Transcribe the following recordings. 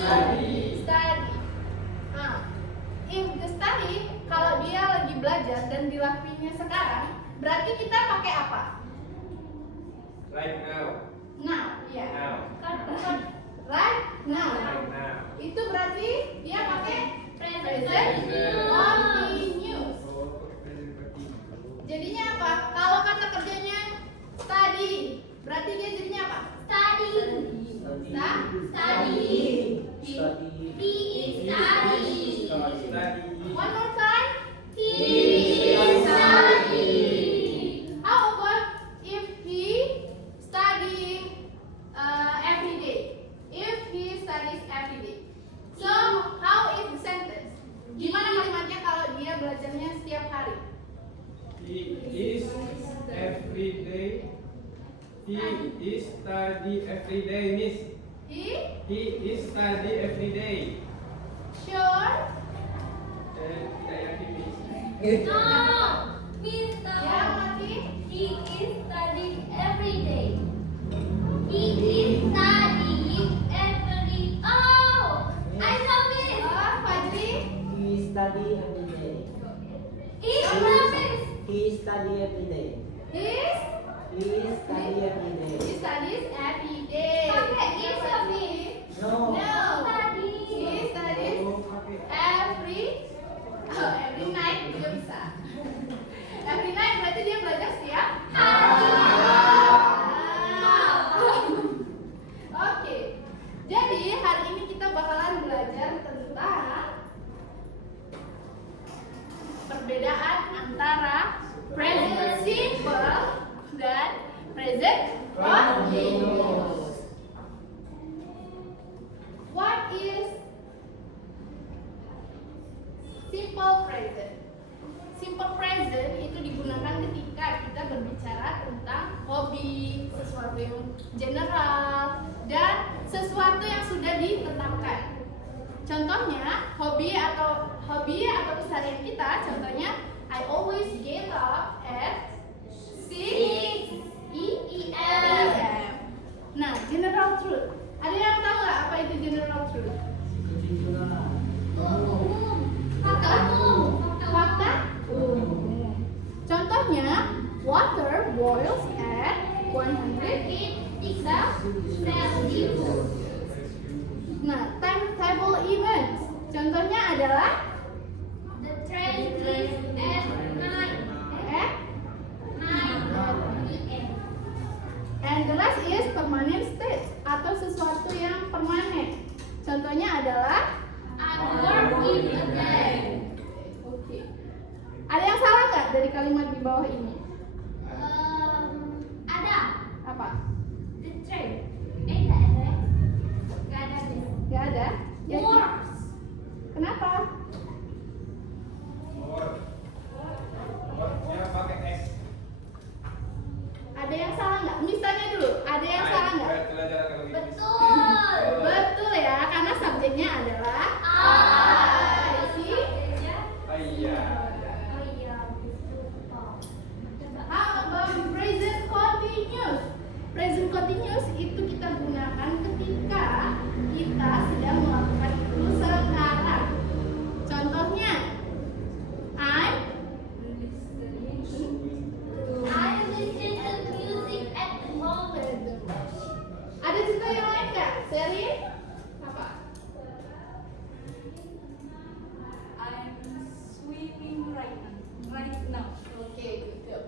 Study. Nah, if the study, kalau dia lagi belajar dan dilakuinnya sekarang, berarti kita pakai apa? Right now. Now, ya. Now. Right now. Right now. Itu berarti dia pakai present Present. continuous. Oh, present continuous. Jadinya apa? Kalau kata kerjanya study, berarti dia jadinya apa? Study. He is studying. Study. One more time. He is studying. How about if he studying every day? If he studies every day. So how is the sentence? Gimana kalimatnya kalau dia belajarnya setiap hari? He is every day. He is study every day, Miss. He is study every day. Sure? Tidak yakin, Miss. No, Mister. Ya, Mati. He is studying every day. He is studying every. Oh, I know Miss. Fajri? He study every day. He Miss. He study every day. Is? He study every day. He studies every day. Pakai is ya, Miss. No. No. Study. He studies every night dia bisa. Every night berarti dia belajar setiap Oke. Jadi hari ini kita bakalan belajar tentang perbedaan antara present simple dan present continuous. What is simple present? Simple present itu digunakan ketika kita berbicara tentang hobi, sesuatu yang general, dan sesuatu yang sudah ditetapkan. Contohnya, hobi atau keseharian kita, contohnya I always get up at 6 a.m. Nah, general truth. Ada yang tahu nggak apa itu general truth? Fakta umum. Contohnya, water boils at 100 Celsius. Nah, timetable events. Contohnya adalah The train is at 9 at 9 p.m. and the last is permanent state atau sesuatu yang permanen. Contohnya adalah I'm working today. Oke. Ada yang salah nggak dari kalimat di bawah ini? Ada Apa? the train. Enggak ada. Enggak ada. Nggak ada? Ya, Works. kenapa? Worknya pakai S. Ada yang salah nggak? Misalnya dulu, ada yang salah nggak? Belajar kalau gitu. Betul. Betul ya, karena subjeknya adalah Isi. Iya. Oh iya, lupa. How about present continuous? Present continuous itu kita gunakan ketika kita sedang melakukan itu sekarang. Contohnya, I'm I listen to music at the moment. ada cerita yang lain nggak? Seri? Apa? I'm swimming right now. Oke, good.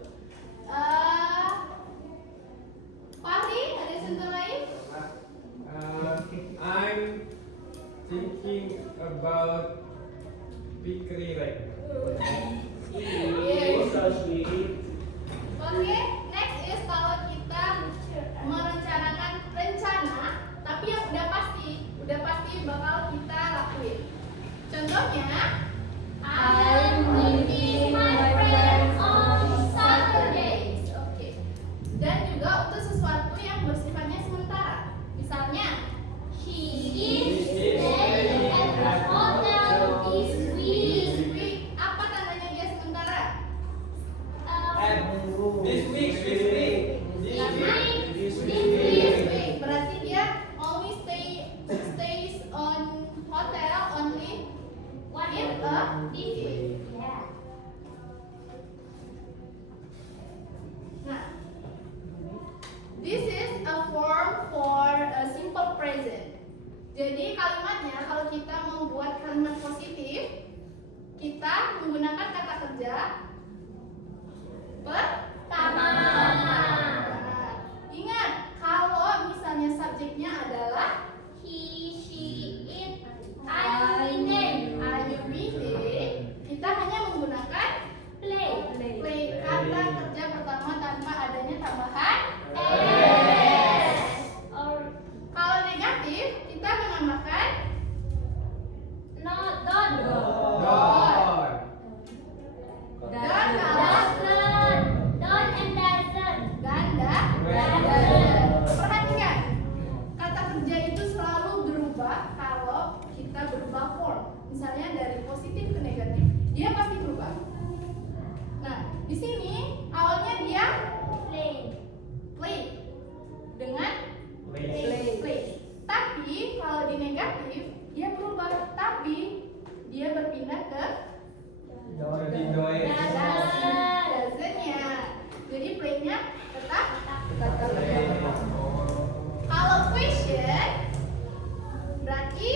Fahri, ada cerita lain? I'm thinking about Fikri right now. So sweet. Oke, next is kalau kita merencanakan rencana, tapi yang udah pasti bakal kita lakuin. Contohnya, I'm meeting my friends on Saturdays. Oke. Dan juga untuk sesuatu yang bersifatnya sementara. Misalnya, She is staying at the hotel this week. this week. Apa tandanya dia sementara? This week. This week. Berarti dia only stays on This is a form for a simple present. Jadi kalimatnya kalau kita membuat kalimat positif, kita menggunakan kata kerja pertama. Ingat, kalau misalnya subjeknya adalah He, she, it, I, I, they. ayu, bide, kita hanya menggunakan Play. play kata kerja pertama tanpa adanya tambahan S. Or Kalau negatif, kita menambahkan not, don't. Don't. dan kalau Doesn't. Don't and doesn't. ganda. Doesn't. Perhatikan, kata kerja itu selalu berubah kalau kita berubah form. Misalnya dari positif ke negatif, dia pasti berubah. Nah, di sini awalnya dia Play. play dengan Please. play. Tapi kalau di negatif dia berubah, tapi dia berpindah ke Doing. doesn't-nya. Jadi play-nya tetap Play. Kalau question berarti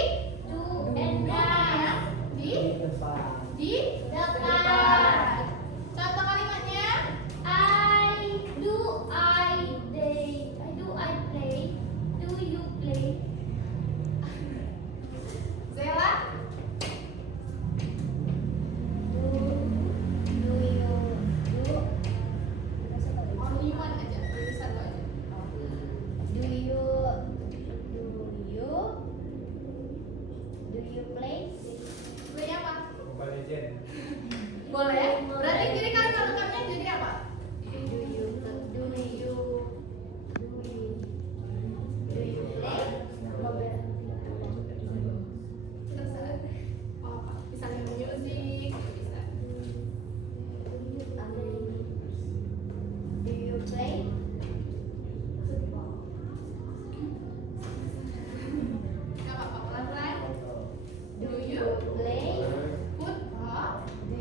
Do and do-nya does. di Depan. depan. Contoh kalimatnya I do, they. I play. Do you play? Zela, Do you do? only one aja, jadi satu aja. Do you play? Play apa? Mobile Legend. Boleh. Berarti jadi kalimat lengkapnya jadi apa? Do you play? Mobile. Terserah. Mau apa? Misalnya music, bisa. Do you play? Gak apa-apa, pelan-pelan. Do you Play? football? Do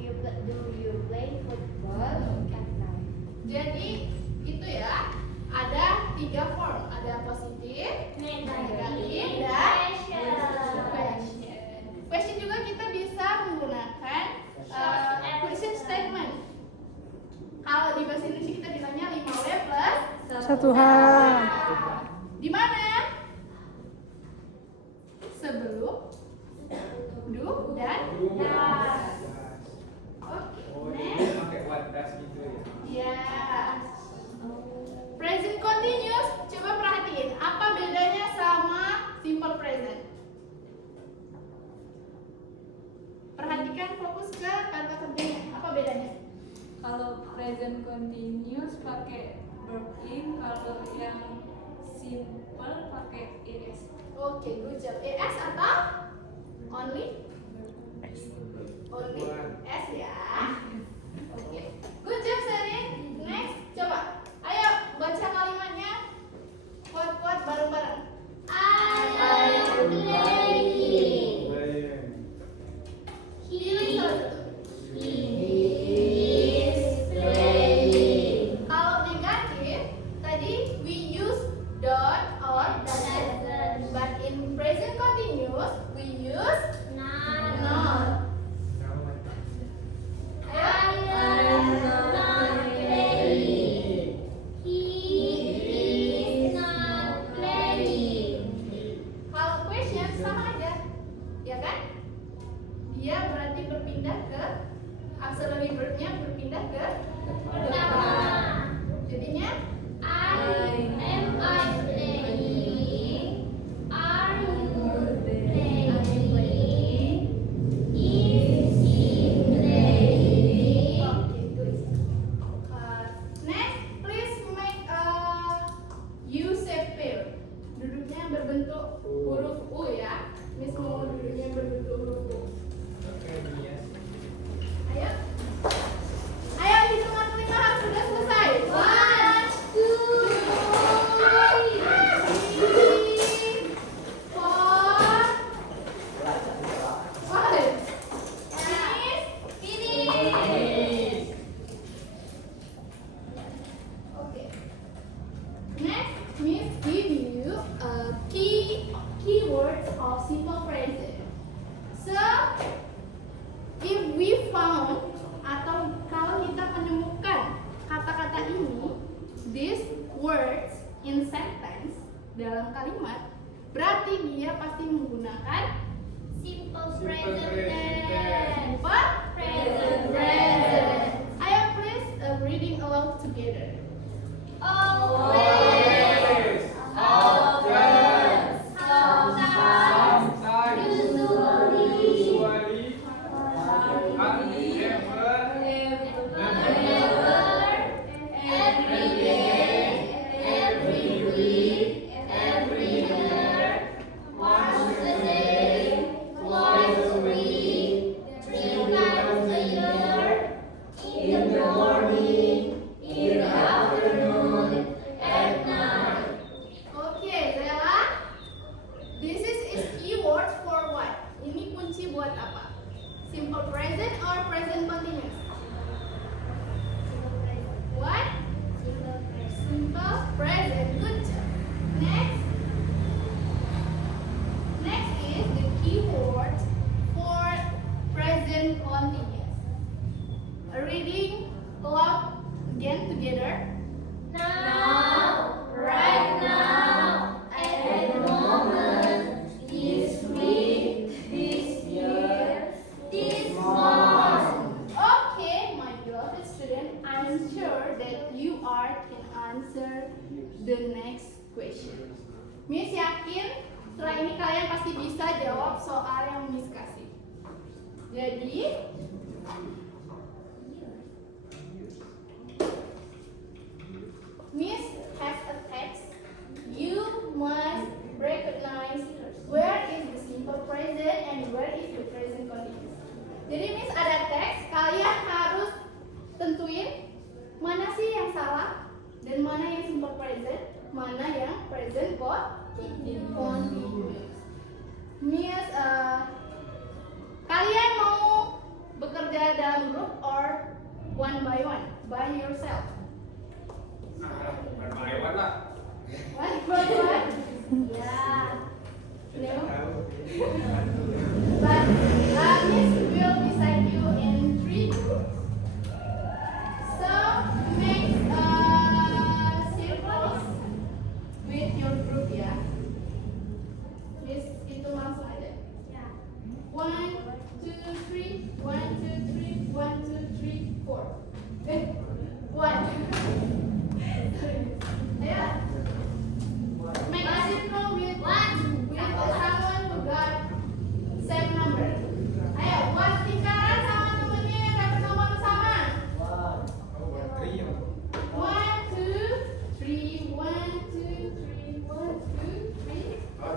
you play football at night? Jadi itu ya, ada 3 form, ada positif, negatif, dan question. Question juga kita bisa menggunakan question statement. Kalau di bahasa Indonesia kita bilangnya 5W plus 1H. di mana? Sebelum, do, dan das. Oke, Oh, next. ini pakai what does gitu ya. Ya. Present continuous, coba perhatiin apa bedanya sama simple present. Perhatikan, fokus ke kata kerjanya. Apa bedanya? Kalau present continuous pakai verb in, kalau yang simple pakai es. Oke, good job. ES atau only? Only S ya. Oke, good job Serin. Next, coba. Ayo baca kalimatnya. Kuat-kuat bareng-bareng. I am playing. Playing. Pilih salah satu. He is playing. Kalau negatif, tadi we use don't or doesn't. But in present continuous, we use Not. not. I Ayo. am not playing. He is not playing. Kalau question sama aja, ya kan? Dia berarti berpindah ke auxiliary verb-nya berpindah ke Pertama. jadinya Am I playing? Are you playing? Is he playing? oke, good. Next, please make a U-shape pair. Duduknya berbentuk huruf U ya. Miss mau duduknya berbentuk huruf U. Oke, yes. Ayo. Ayo hitungan 5 harus sudah selesai. 1, 2, 3, 4, 5. Finish. Oke. Next. Miss give you keywords of simple present. So, if we found atau kalau kita menemukan kata-kata ini, these words in sentence dalam kalimat, berarti dia pasti menggunakan Simple present present tense. simple Present. present. Ayo please reading aloud together. Always. Often. Sometimes. Sometimes. Usually. Usually. Never. Every day. Every week. Every year. Once a day. Twice a week. 3 times a year. In the morning. In the afternoon. At night. Oke, Zela. This is keyword for what? Ini kunci buat apa? Simple present or present continuous? What? Simple present. Good job. Next. Next is the keyword for present continuous. Reading aloud again together. Now, right now, at the moment, this week, this year, this month. Okay, my beloved student, I'm sure that you can answer the next question. Miss yakin setelah ini kalian pasti bisa jawab soal yang Miss kasih. Jadi, Miss has a text. You must recognize where is the simple present and where is the present continuous. Jadi Miss ada teks, kalian harus tentuin mana sih yang salah dan mana yang simple present, mana yang present continuous. Miss, kalian mau bekerja dalam grup or one by yourself? Bermain lah. One by one? Yeah. No. But Miss will beside you in 3 groups. So make circles with your group ya. Miss itu langsung aja. 1, 2, 3, 1, 2, 3, 1, 2, 3, 4. 1. Ayo. Make a circle with someone who got same number. Ayo, buat lingkaran sama temennya yang dapat nomor sama. 1, 2, 3, 1, 2, 3, 1,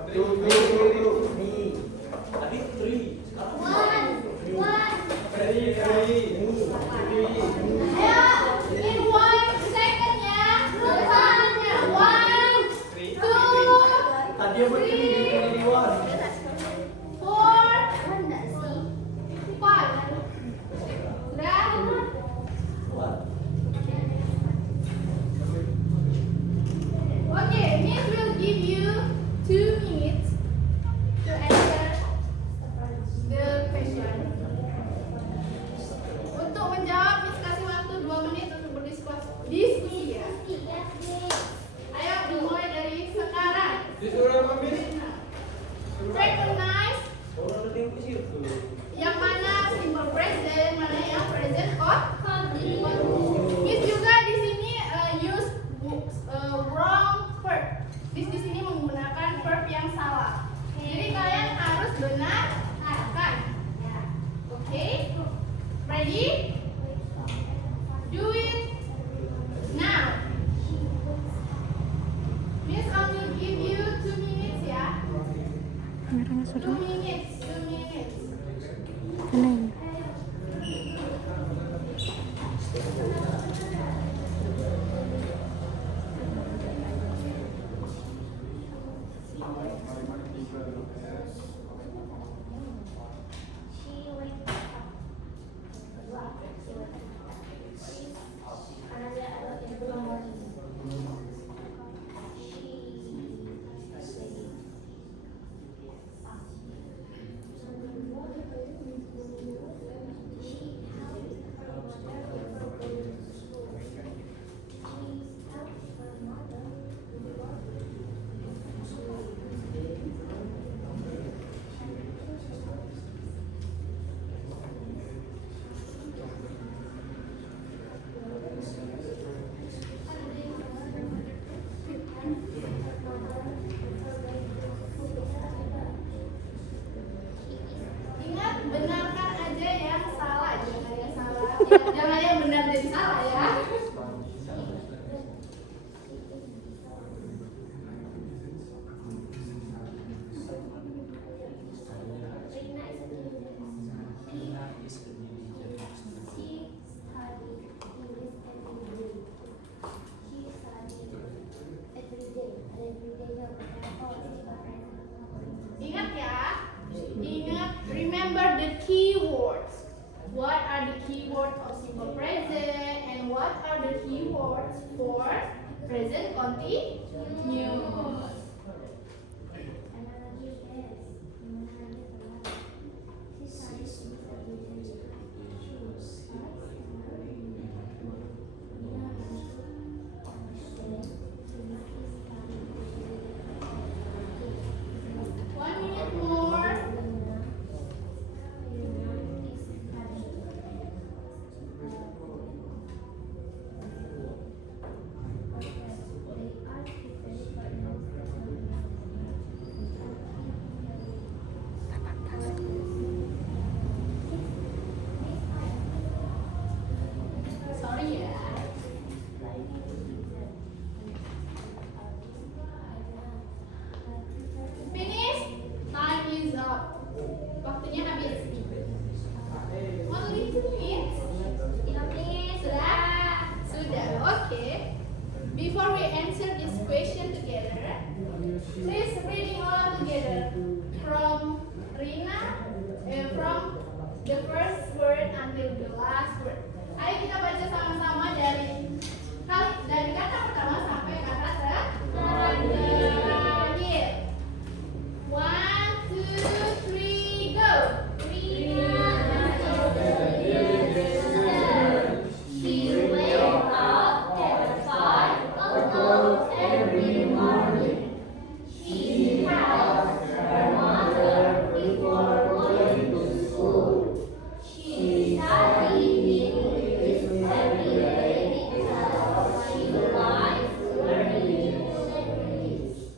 2, 3. Tadi 3. Sekarang One. Ayo, in 1 second ya. Selanjutnya 1, 2, tadi apa 3? 4, 5. Sudah? Okay, Miss will give you 2 minutes to answer the question. Untuk menjawab, Miss kasih waktu 2 menit untuk berdiskusi ya. Ayo dimulai dari sekarang. Disuruh apa, Miss? Recognize Orang tadi ke situ. yang mana simple present, mana yang present continuous. Miss juga di sini use wrong verb. Miss di sini menggunakan verb yang salah. Jadi kalian harus benarkan. Oke? Ready? Do it now. Miss only give you 2 minutes ya. 2 minutes. 2 minutes. She News. One minute more. Sorry ya. Finish. Time is up. Waktunya habis. Only 2 minutes. Sudah? Sudah. Okay. Before we answer this question together, please reading all together from Rina, from the first word until the last word. Ayo kita baca sama-sama dari kata pertama sampai kata terakhir. 1, 2, 3, go. She wakes up at 5 o'clock every morning. She helps her mother before going to school. She studies English every day because she likes learning languages.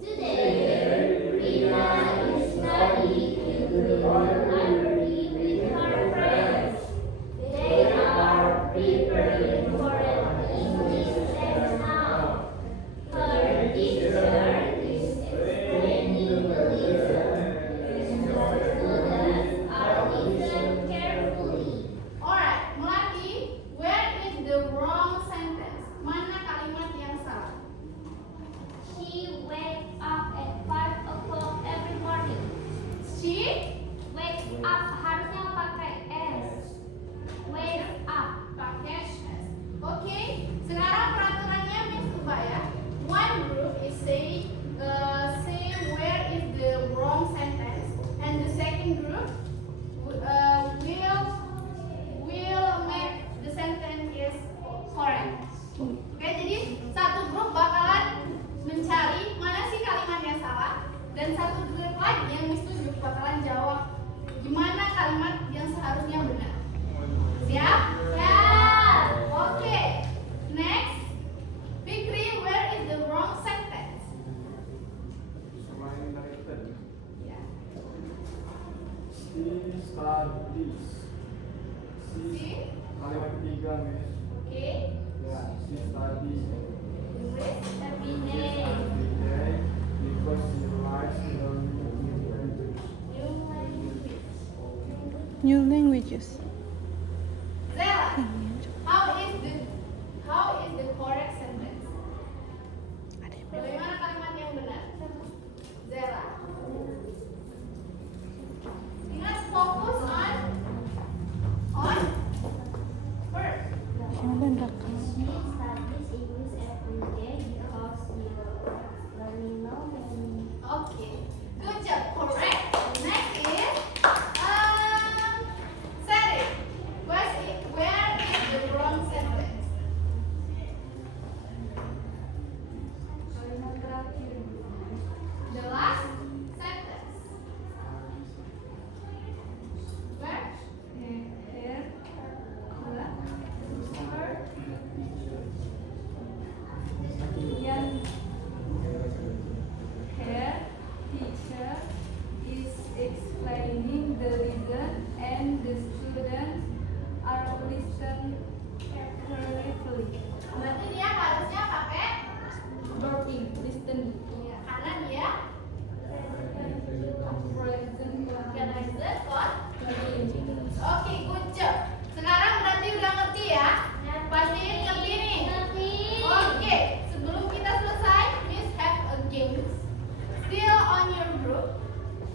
Today, Rina is studying in the library with her friends. They are preparing for an English test now. Her teacher is explaining the lesson. The students are listening carefully. Alright, Melati, where is the wrong sentence? Mana kalimat yang salah? She wakes up at 5 o'clock every morning. She Wakes up harusnya pakai S. Wakes up. pakai S. Oke, sekarang peraturannya Miss ubah ya. One group is say where is the wrong sentence, and the second group will make the sentence is correct. Oke, jadi satu grup bakalan mencari mana sih kalimat yang salah, dan satu grup lagi yang Miss tunjuk bakalan jawab gimana kalimat yang seharusnya benar. Siap? Ya. Oke. Next. Fikri, where is the wrong sentence? Selain dari tadi, Ya. she studies. See? Kalimat ketiga, Miss. Oke. Ya, she studies English. Every day. every day because she likes learning new language. New language. New languages. Zela, how is the correct sentence? Bagaimana kalimat yang benar? Zela. Ingat fokus on verb. Jangan rekam. She studies English every day because she likes learning new languages. Okay, good job, correct. Next is Sari. Where is the wrong sentence? Kalimat terakhir. The last sentence. Where? Her yang her teacher is explaining the lesson and the students are listening carefully. Berarti dia harusnya pakai Verbing, listening. ya, karena dia Present organizer kon. continuous. Oke, good job. Sekarang berarti udah ngerti ya? Pastiin ngerti nih. Oke, sebelum kita selesai, Miss have a game still on your group.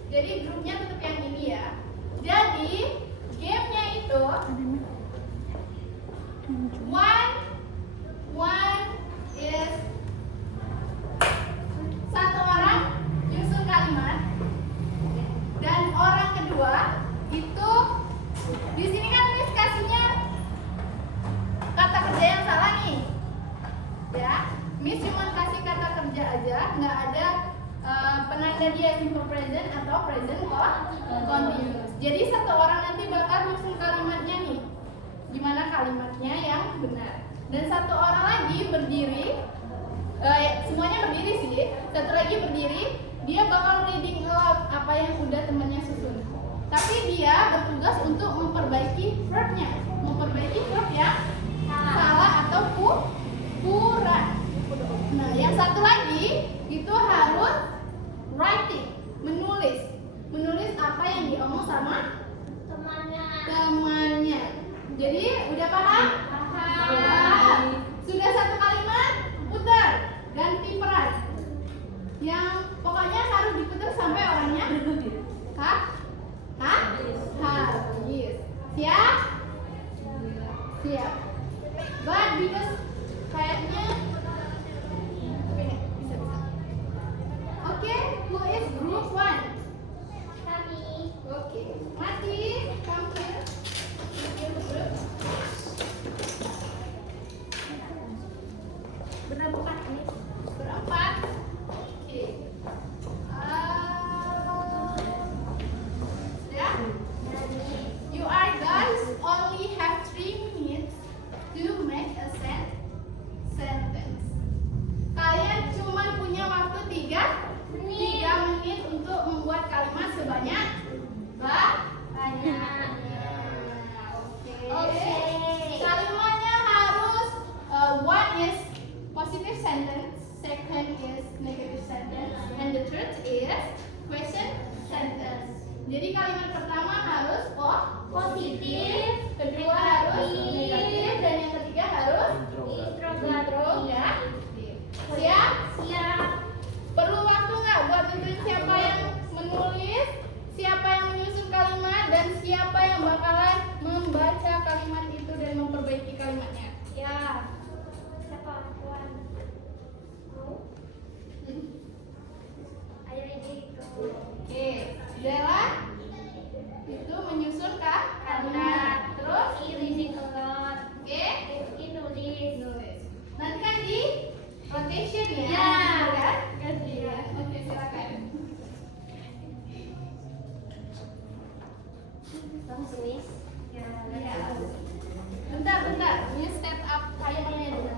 Jadi grupnya tetap yang ini ya. Jadi gamenya itu one is aja, nggak ada penanda dia simple present atau present continuous. Jadi satu orang nanti bakal nyusun kalimatnya nih, gimana kalimatnya yang benar. Dan satu orang lagi berdiri, semuanya berdiri sih. Satu lagi berdiri, dia bakal reading aloud apa yang udah temennya susun. Tapi dia bertugas untuk memperbaiki verbnya, memperbaiki verb yang salah atau kurang. Nah, yang satu lagi itu harus writing, menulis apa yang diomong sama temannya. Jadi udah paham? Paham. Sudah satu kalimat, putar, ganti peran. Yang pokoknya harus diputar sampai orangnya habis. Siap? Siap. But because kayaknya bisa. Oke, who is group 1? Oke, Mati, come here. Berempat nih. Berempat. Oke. Sudah? You are guys only have 3 minutes to make a sentence. Kalian cuma punya waktu 3 menit untuk membuat kalimat sebanyak banyak. Oke. Kalimatnya harus one is positive sentence, second is negative sentence, and the third is question sentence. Jadi kalimat pertama harus positif, kedua harus negatif, dan yang ketiga harus interrogatif. Siap? Siap. Perlu waktu nggak buat nentuin siapa yang menulis, siapa yang menyusun kalimat, dan siapa yang bakalan membaca kalimat itu dan memperbaiki kalimatnya? Ya. Siapa Puan? Mau? Ayo ini itu. Oke, Zela itu menyusun kalimat, terus Reading aloud. oke, Nulis. nanti kan di rotation ya? Ya. Kan? Ganti ya. Oke, silakan. Langsung Miss. Ya. Bentar, ini set up timernya dulu.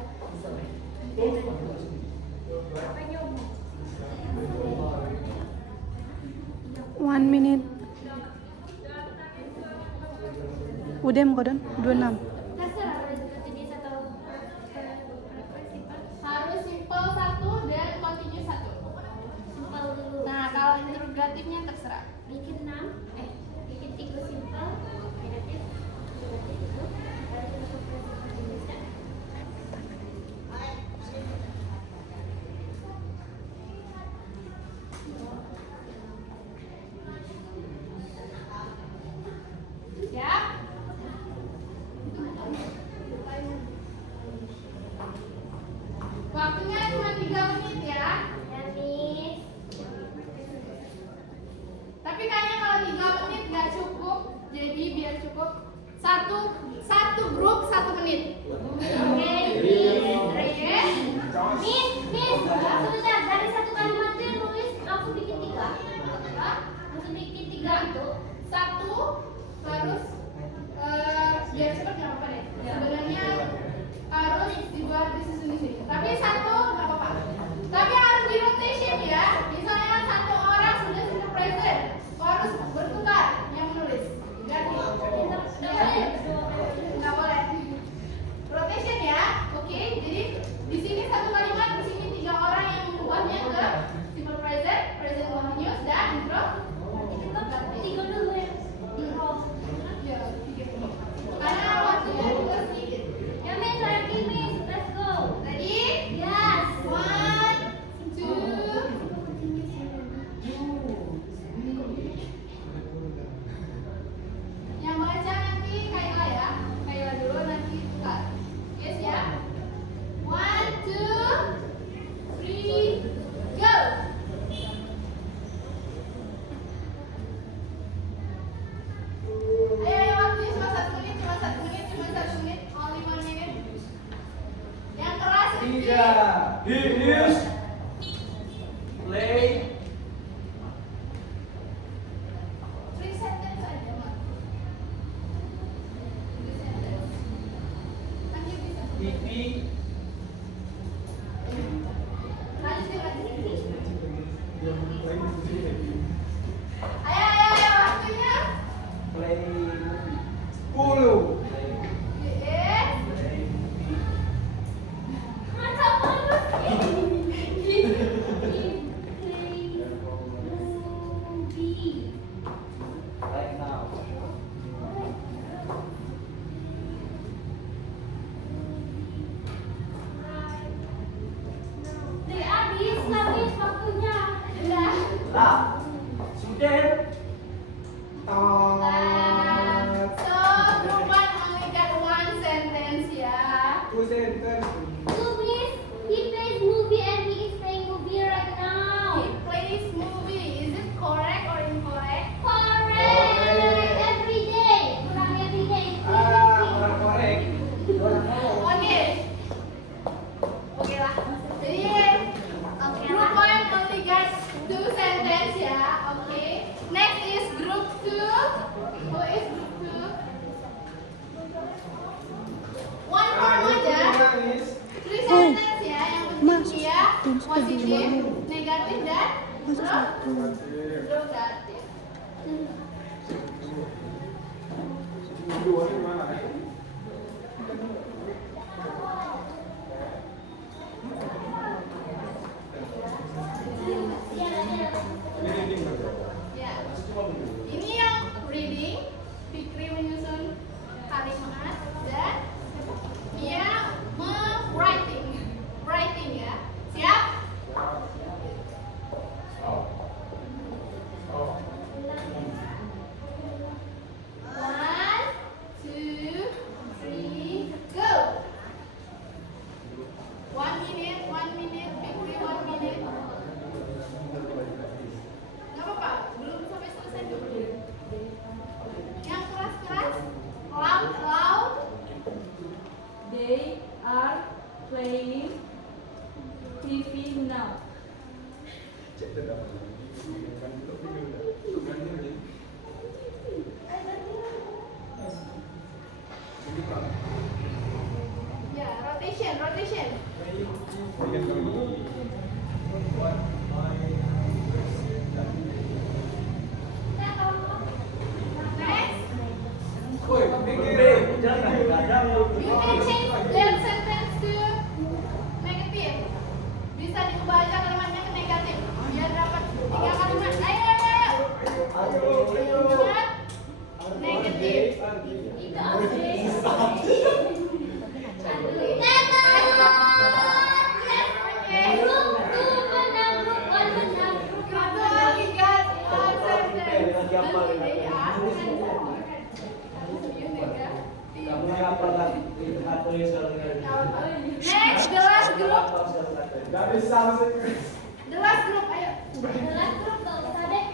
Apa nyoba? 1 minute. Udah mau kodon 26. Terserah jenis atau Harus simple 1 dan continue 1. simpel dulu. Nah, kalau interrogatifnya terserah. Bikin 6. Bikin 3 simpel. Negatif. Itu. Baru untuk jenisnya. Siap? Waktunya cuma 3 menit ya. Ya, Miss. Tapi kayaknya kalau 3 menit nggak cukup, jadi biar cukup satu grup 1 menit. Oke, Oke? Miss, sebentar, dari satu kalimat itu nulis langsung bikin 3. Langsung bikin 3 itu. Satu harus biar cepat nggak apa-apa deh. Sebenarnya harus dibuat disusun di sini. Tapi satu nggak apa-apa. Tapi harus di rotation ya. Misalnya satu orang sudah simple present, harus bertukar yang menulis. Ganti. Nggak boleh. Lah. Sudah. So group one only got one sentence ya. Two sentence. So please, he plays movie and he is playing movie right now. He plays movie. Is it correct or incorrect? Correct. Every day. Kurang every day. Orang korek. Oke. Oke lah. Jadi group one only got two sentence ya. Oke. Next is group two. Who is group two? One form aja. Three sentence ya. Yang penting dia positif, negatif dan negatif. Dua ini mana? Ya. Ini yang reading, Fikri menyusun kalimat dan dia writing ya. Siap? One, two, three, go. 1 minute, Fikri 1 minute. Gak apa-apa, belum sampai selesai dulu. Yang keras-keras, loud. They are playing TV now. Ya, rotation. Next, Woi, pikir. Jangan kadang you can change that sentence to negatif. Bisa diubah aja kalimatnya ke negatif. Biar dapat 3 kalimat. Ayo. Ingat, negatif. Itu kamu yang pernah tulis Next, the last group. Gak bisa sih. The last group, ayo. Jelas terus gak usah deh.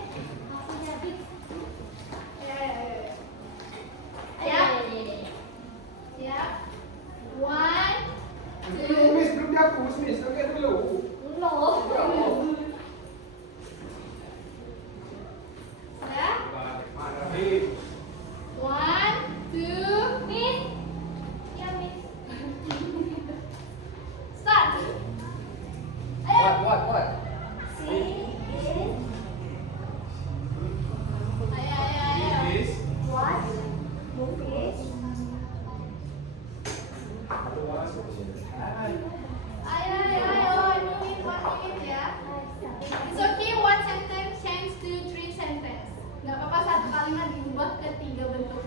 Langsung habis. Siap? Siap? 1, 2, Miss, belum dihapus, Miss. Oke dulu. sudah? Mana sih? 1, 2, Miss. Ya, Miss. start. Ayo. What? Ayo. Miss. What? Movies? Ayo. 1 minute ya. It's okay, one sentence change to 3 sentence. Gak apa-apa satu kalimat diubah ke 3 bentuk.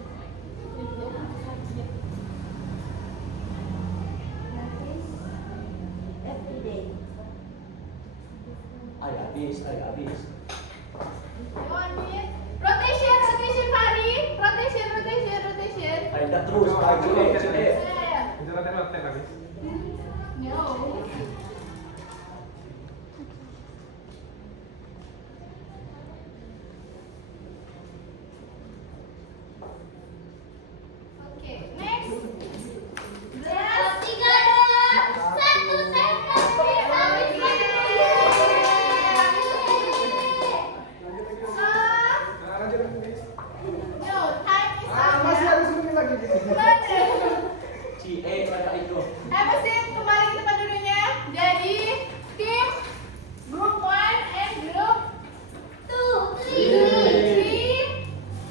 Every day. Ayo habis. Ayo, 1 minute. Rotation, Fahri. Rotation. Ayo dah terus. Ayo. Ayo. Jangan terlalu habis. No. Okay, next. Last. 1 sentence, Miss. Habis Lanjut, Miss. No, time is up. Masih Ya. ada sedikit lagi. CA pada itu. Apa sih? Kembali ke tempat duduknya. Jadi tim group 1 and group 2, 3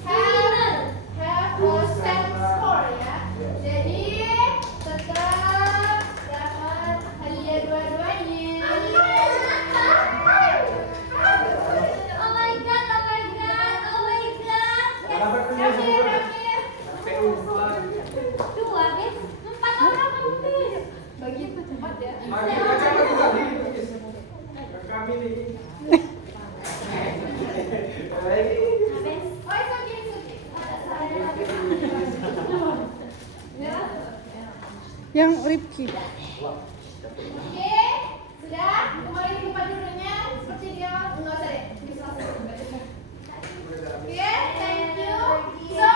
have a set score ya. Jadi tetap dapat hadiah dua-duanya. Oh my god. Dapat Ramir. PU pelan. 2, Miss. 4 orang kamu, Miss. Bagi itu cepat ya. Lagi baca lagi, Miss. Kami nih. Yang Rifki. Oke, sudah. Kembali ke tempat duduknya seperti dia. Enggak usah deh. Bisa langsung. Oke, thank you. So,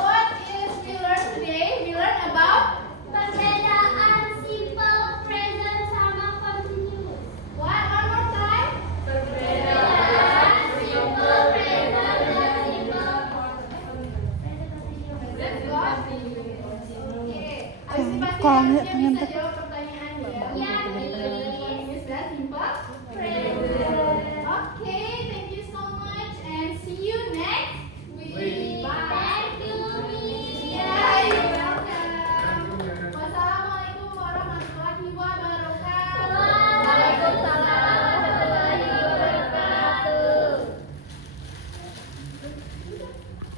what is we learn today? We learn about Perbedaan simple present sama continuous. one more time. Perbedaan simple present dan simple Let's go. Oke, habis ini pasti Kalau harusnya nggak, bisa tangan jawab